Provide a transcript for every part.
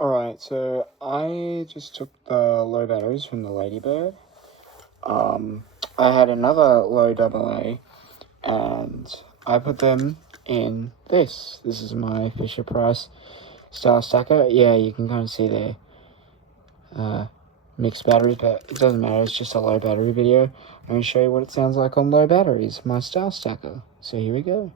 Alright, so I just took the low batteries from the Ladybird. I had another low AA, and I put them in this. This is my Fisher-Price Star Stacker. Yeah, you can kind of see there. Mixed batteries, but it doesn't matter, it's just a low battery video. I'm going to show you what it sounds like on low batteries, my Star Stacker. So here we go.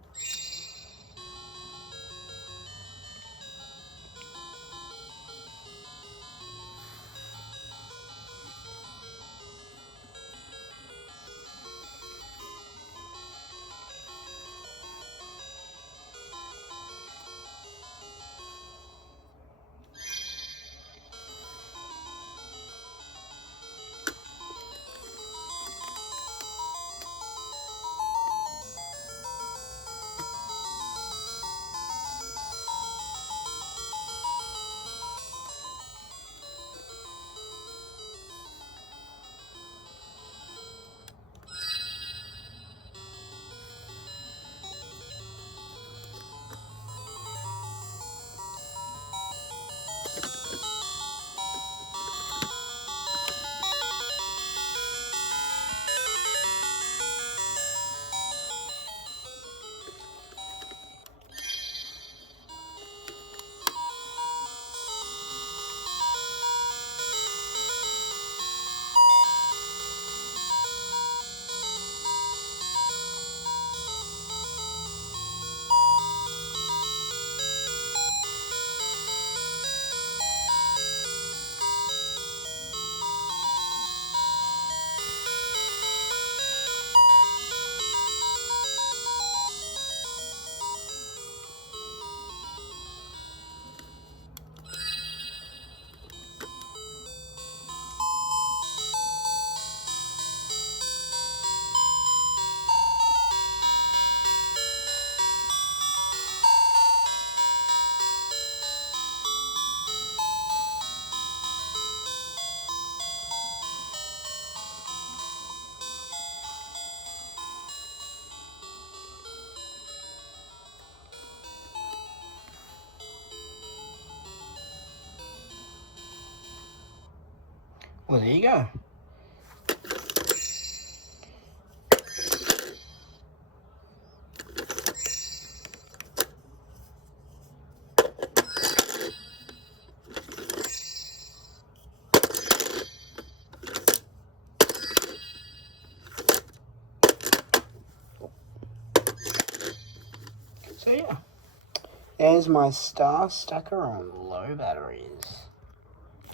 Well, there you go. So yeah, there's my Star Stacker on low batteries.